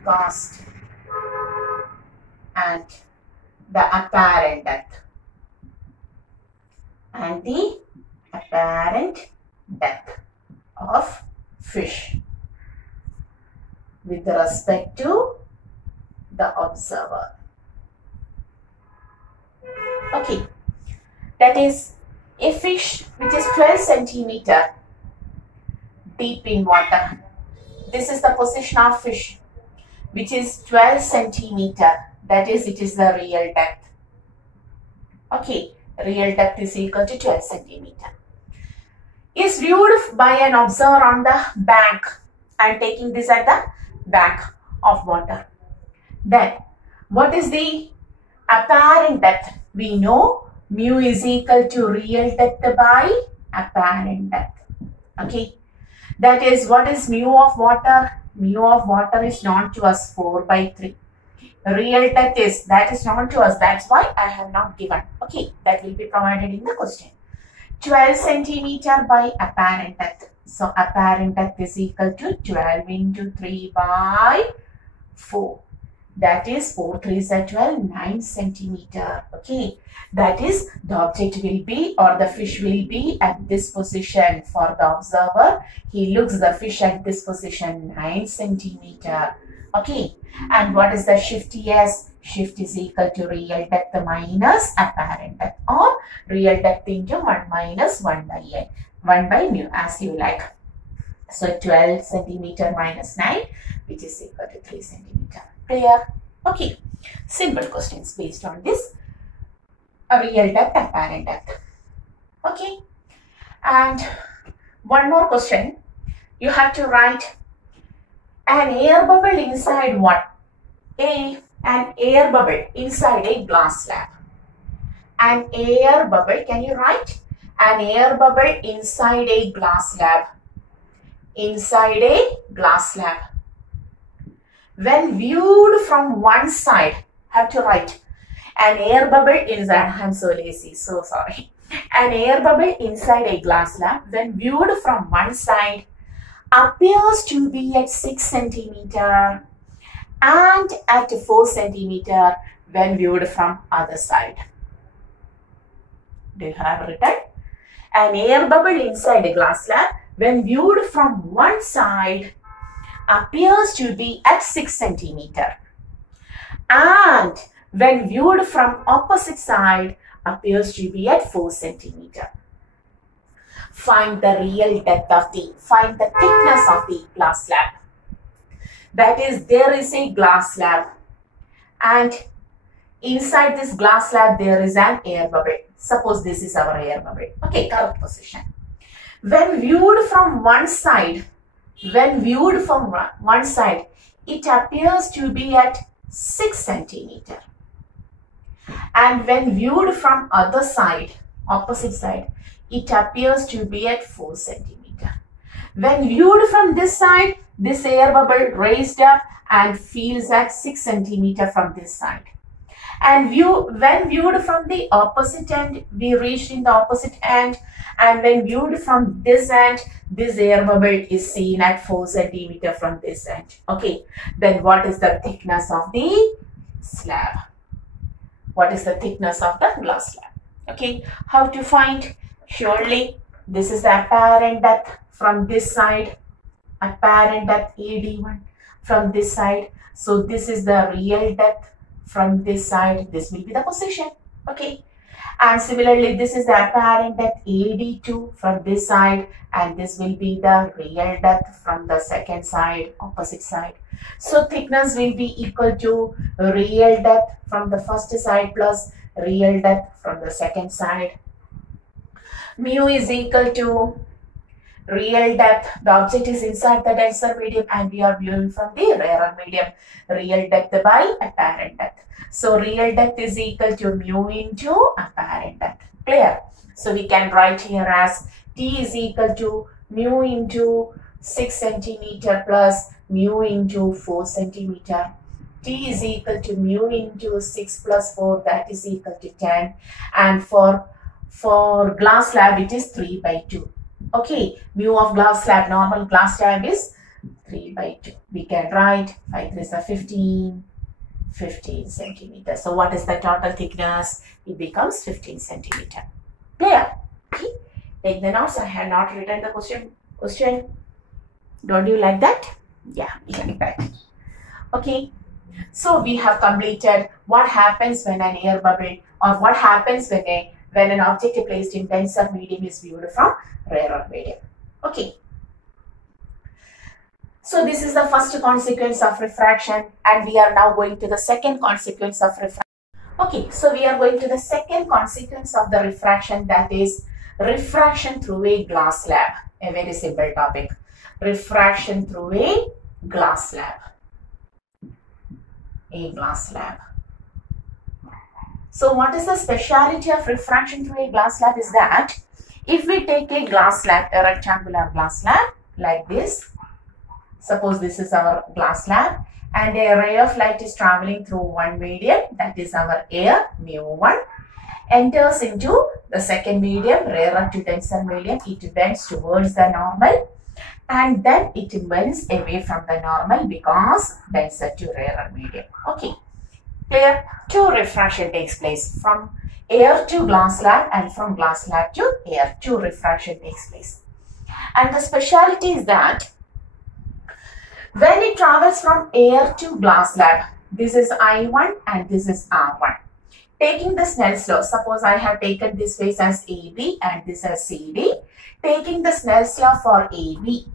cost, and the apparent depth? And the apparent depth of fish with respect to the observer. Okay, that is a fish which is 12 centimeter deep in water. This is the position of fish which is 12 centimeter. That is, it is the real depth. Okay, real depth is equal to 12 centimeter. Is viewed by an observer on the bank. I am taking this at the bank of water. Then, what is the apparent depth? We know mu is equal to real depth by apparent depth. Okay, that is, what is mu of water? Mu of water is known to us, 4 by 3. Real depth is, that is known to us, that's why I have not given. Okay, that will be provided in the question. 12 centimeter by apparent depth. So apparent depth is equal to 12 into 3 by 4. That is 4 3s are 12, 9 centimeter. Okay, that is, the object will be, or the fish will be at this position. For the observer, he looks the fish at this position, 9 centimeter. Okay, and what is the shift? Yes, shift is equal to real depth minus apparent depth, or real depth into 1 minus 1 by n, 1 by mu, as you like. So 12 centimeter minus 9, which is equal to 3 centimeter. Clear? Okay, simple questions based on this real depth, apparent depth. Okay, and one more question. You have to write an air bubble inside what? An air bubble inside a glass slab. An air bubble, can you write? An air bubble inside a glass slab. Inside a glass slab. When viewed from one side, have to write an air bubble inside, I'm so lazy, so sorry. An air bubble inside a glass slab, when viewed from one side, appears to be at 6 centimeter and at 4 centimeter when viewed from other side. Do you have written? An air bubble inside a glass slab, when viewed from one side, appears to be at 6 centimeter and when viewed from opposite side appears to be at 4 centimeter. Find the real depth of the, find the thickness of the glass slab. That is, there is a glass slab and inside this glass slab there is an air bubble. Suppose this is our air bubble. Okay, correct position. When viewed from one side, it appears to be at 6 centimeter. And when viewed from other side, opposite side, it appears to be at 4 centimeter. When viewed from this side, this air bubble raised up and feels at 6 centimeters from this side. And when viewed from the opposite end, we reached in the opposite end, and when viewed from this end, this air bubble is seen at 4 centimeters from this end. Okay, then what is the thickness of the slab? What is the thickness of the glass slab? Okay, how to find? Surely this is the apparent depth from this side, apparent depth AD1 from this side. So this is the real depth from this side. This will be the position. Okay, and similarly this is the apparent depth AD2 from this side, and this will be the real depth from the second side, opposite side. So thickness will be equal to real depth from the first side plus real depth from the second side. Mu is equal to real depth. The object is inside the denser medium and we are viewing from the rarer medium. Real depth by apparent depth. So real depth is equal to mu into apparent depth. Clear? So we can write here as T is equal to mu into 6 centimeter plus mu into 4 centimeter. T is equal to mu into 6 plus 4, that is equal to 10. And for glass slab it is 3 by 2. Okay, mu of glass slab, normal glass slab is 3 by 2. We can write 5 3 is 15 centimeters. So what is the total thickness? It becomes 15 centimeter. Clear? Okay. Take the notes. I have not written the question. Don't you like that? Yeah, like that. Okay. So we have completed what happens when an air bubble, or what happens when an object placed in denser medium is viewed from rarer medium. Okay. So this is the first consequence of refraction, and we are now going to the second consequence of refraction. Okay, so we are going to the second consequence of the refraction, that is refraction through a glass slab. A very simple topic. Refraction through a glass slab. A glass slab. So what is the speciality of refraction through a glass slab is that if we take a glass slab, a rectangular glass slab like this, suppose this is our glass slab and a ray of light is traveling through one medium, that is our air, mu1, enters into the second medium, rarer to denser medium, it bends towards the normal and then it bends away from the normal because denser to rarer medium. Okay, clear? Two refraction takes place, from air to glass slab and from glass slab to air. Two refraction takes place. And the speciality is that when it travels from air to glass slab, this is I1 and this is R1. Taking the Snell's law, suppose I have taken this face as AB and this as CD. Taking the Snell's law for AB,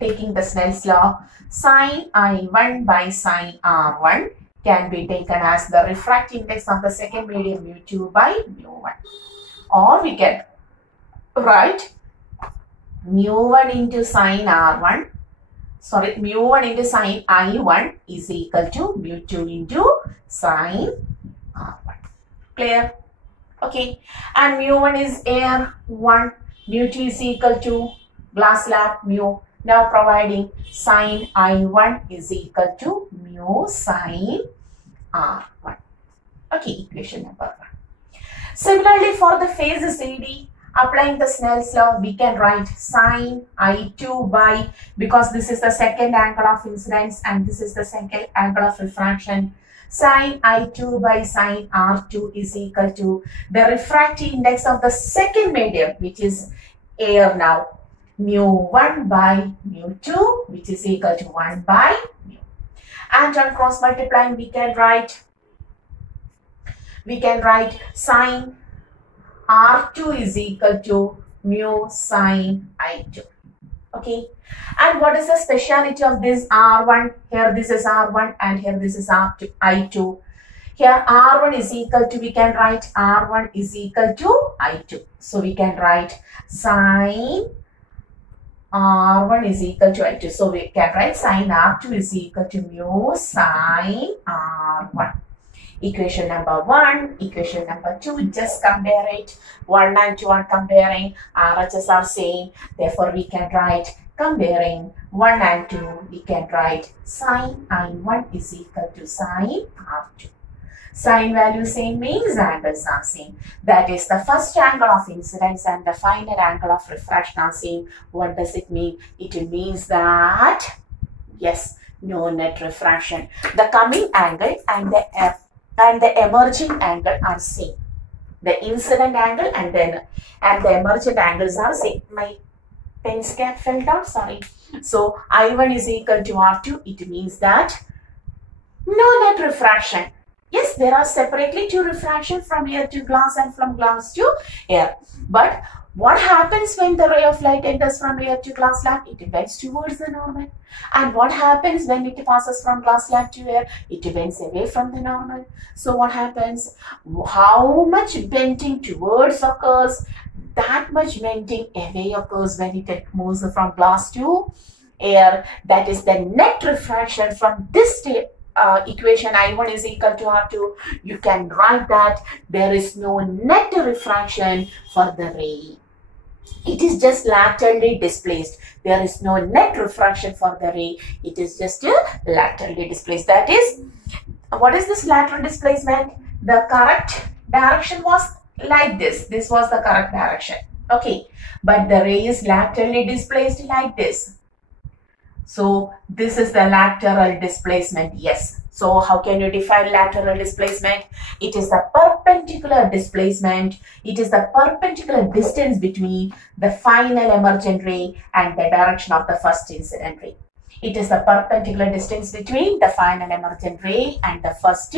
taking the Snell's law, sin I1 by sin R1 can be taken as the refractive index of the second medium, mu2 by mu1. Or we can write mu1 into sin R1, sorry, mu1 into sin I1 is equal to mu2 into sin R1. Clear? Okay. And mu1 is air 1, mu2 is equal to glass slab mu. Now providing sin I1 is equal to mu sin R1. Okay, equation number 1. Similarly, for the phase CD, applying the Snell's law, we can write sin I2 by, because this is the second angle of incidence and this is the second angle of refraction, sin I2 by sin R2 is equal to the refractive index of the second medium, which is air now, mu1 by mu2, which is equal to 1 by mu. And on cross multiplying, we can write sin R2 is equal to mu sin I2. Okay. And what is the speciality of this R1? Here this is R1 and here this is R2, I2. Here R1 is equal to, we can write R1 is equal to I2. So we can write sin R1 is equal to I2. So we can write sin R2 is equal to mu sin R1 Equation number 1, equation number 2, just compare it. 1 and 2 are comparing, RHS are same, therefore we can write comparing 1 and 2, we can write sine I1 is equal to sine R2. Sine value same means angles are same. That is the first angle of incidence and the final angle of refraction are same. What does it mean? It means that, yes, no net refraction. The coming angle and the emerging angle are same. The incident angle and the emergent angles are same. My pen's cap fell down, sorry. So I1 is equal to R2. It means that no net refraction. Yes, there are separately two refraction from air to glass and from glass to air. But what happens when the ray of light enters from air to glass slab? It bends towards the normal. And what happens when it passes from glass slab to air? It bends away from the normal. So what happens? How much bending towards occurs? That much bending away occurs when it moves from glass to air. That is the net refraction from this equation I1 is equal to R2. You can write that there is no net refraction for the ray. It is just laterally displaced. There is no net refraction for the ray. It is just laterally displaced. That is, what is this lateral displacement? The correct direction was like this. This was the correct direction. Okay. But the ray is laterally displaced like this. So this is the lateral displacement. Yes. So how can you define lateral displacement? It is the perpendicular displacement. It is the perpendicular distance between the final emergent ray and the direction of the first incident ray. It is the perpendicular distance between the final emergent ray and the first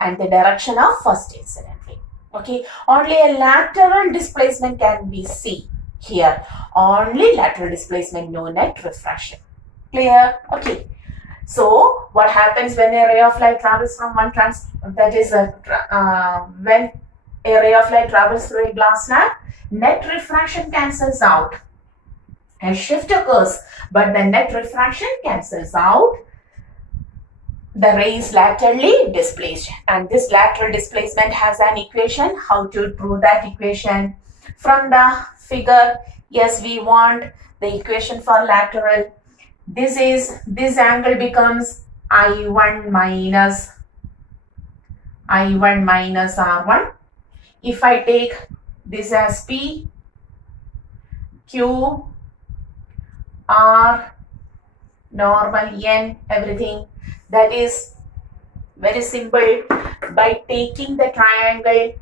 and the direction of first incident ray. Okay. Only a lateral displacement can be seen here. Only lateral displacement, no net refraction. Clear? Okay. So, what happens when a ray of light travels from one when a ray of light travels through a glass slab? Net refraction cancels out. A shift occurs, but the net refraction cancels out. The ray is laterally displaced, and this lateral displacement has an equation. How to prove that equation? From the figure, yes, we want the equation for lateral. This angle becomes I1 minus R1. If I take this as P, Q, R, normal, N, everything, that is very simple. By taking the triangle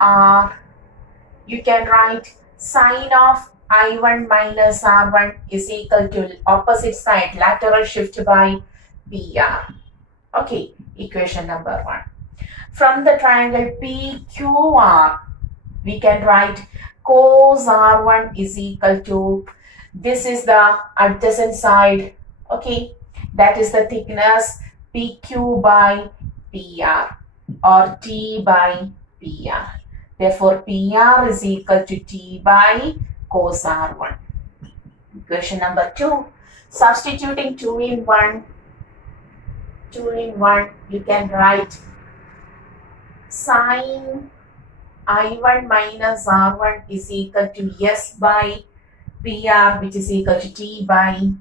PNR, you can write sine of I1 minus R1 is equal to opposite side lateral shift by PR. Okay, equation number 1. From the triangle PQR, we can write cos R1 is equal to, this is the adjacent side, okay, that is the thickness PQ by PR or T by PR. Therefore, PR is equal to T by cos R1. Equation number 2, substituting 2 in 1, you can write sine I1 minus R1 is equal to S by PR, which is equal to T by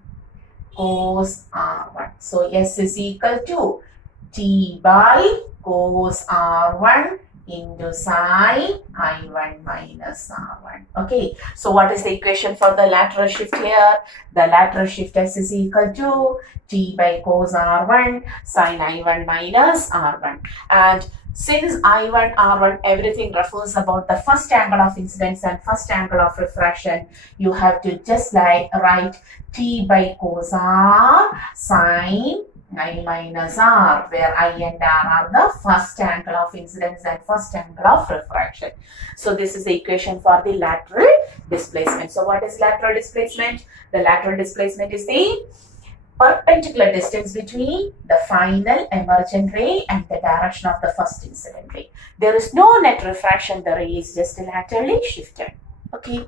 cos R1. So, S is equal to T by cos R1 into sine I1 minus R1. Okay, so what is the equation for the lateral shift here? The lateral shift S is equal to T by cos R1 sine I1 minus R1. And since I1, R1, everything refers about the first angle of incidence and first angle of refraction, you have to just write T by cos R sine I minus R, where I and R are the first angle of incidence and first angle of refraction. So this is the equation for the lateral displacement. So what is lateral displacement? The lateral displacement is the perpendicular distance between the final emergent ray and the direction of the first incident ray. There is no net refraction, the ray is just laterally shifted. Okay,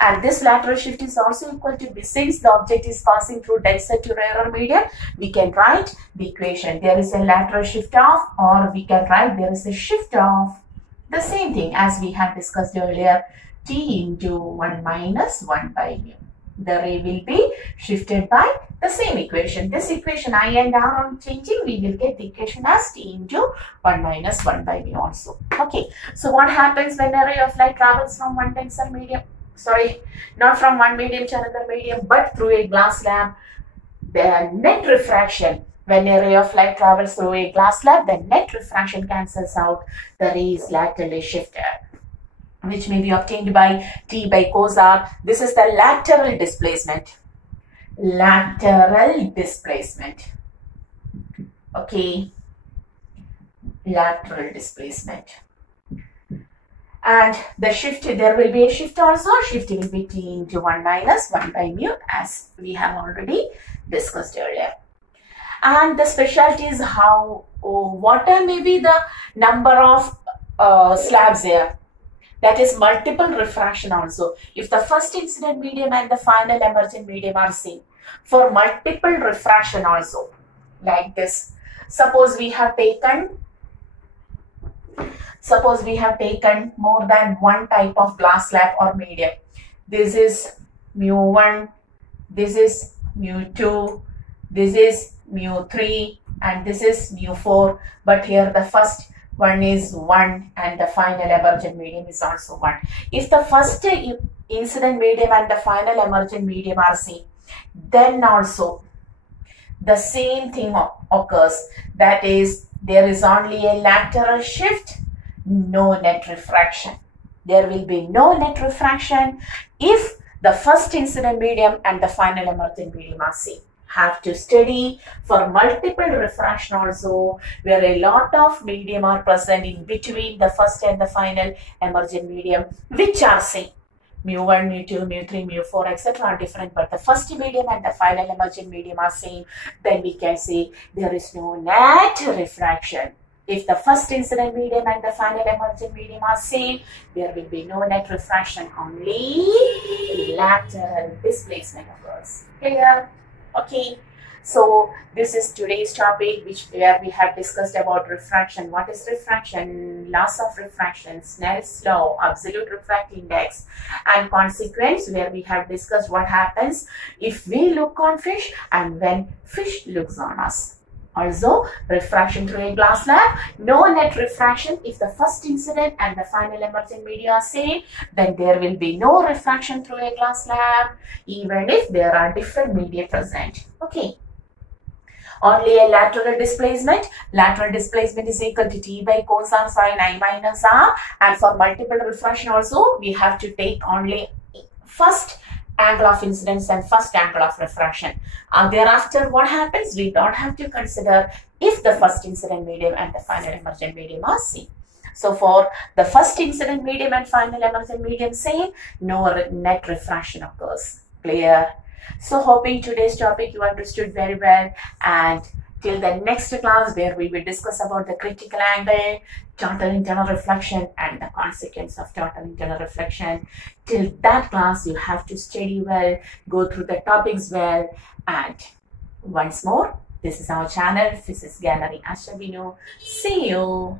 and this lateral shift is also equal to B. Since the object is passing through denser to rarer medium, we can write the equation. There is a lateral shift of, or we can write there is a shift of, the same thing as we have discussed earlier, T into 1 minus 1 by mu. The ray will be shifted by the same equation. This equation I and R on changing, we will get the equation as T into 1 minus 1 by mu also. Okay, so what happens when a ray of light travels from one denser medium, sorry, not from one medium to another medium, but through a glass slab? The net refraction, when a ray of light travels through a glass slab, the net refraction cancels out. The ray is laterally shifted, which may be obtained by T by cos R. This is the lateral displacement. Lateral displacement. Okay. Lateral displacement. And the shift, there will be a shift also. Shift will be T into 1 minus 1 by mu, as we have already discussed earlier. And the specialty is how, what may be the number of slabs here. That is multiple refraction also. If the first incident medium and the final emergent medium are same, for multiple refraction also, like this. Suppose we have taken more than one type of glass slab or medium. This is mu1, this is mu2, this is mu3, and this is mu4. But here the first one is 1 and the final emergent medium is also 1. If the first incident medium and the final emergent medium are same, then also the same thing occurs. That is, there is only a lateral shift, no net refraction. There will be no net refraction if the first incident medium and the final emergent medium are same. Have to study for multiple refraction also, where a lot of medium are present in between the first and the final emergent medium, which are same. Mu1, mu2, mu3, mu4, etc. are different, but the first medium and the final emergent medium are same. Then we can say there is no net refraction. If the first incident medium and the final emergent medium are same, there will be no net refraction, only lateral displacement occurs. Clear? Okay, so this is today's topic, where we have discussed about refraction. What is refraction? Laws of refraction, Snell's law, absolute refractive index, and consequence, where we have discussed what happens if we look on fish and when fish looks on us. Also, refraction through a glass slab, no net refraction. If the first incident and the final emergent media are same, then there will be no refraction through a glass slab, even if there are different media present. Okay. Only a lateral displacement. Lateral displacement is equal to T by cos R sin I minus R. And for multiple refraction also, we have to take only first angle of incidence and first angle of refraction. Thereafter, what happens? We don't have to consider if the first incident medium and the final emergent medium are same. So for the first incident medium and final emergent medium same, no net refraction occurs. Clear? So hoping today's topic you understood very well, and till the next class, where we will discuss about the critical angle, total internal reflection, and the consequence of total internal reflection. Till that class, you have to study well, go through the topics well, and once more, this is our channel, Physics Gallery Ashabino. See you.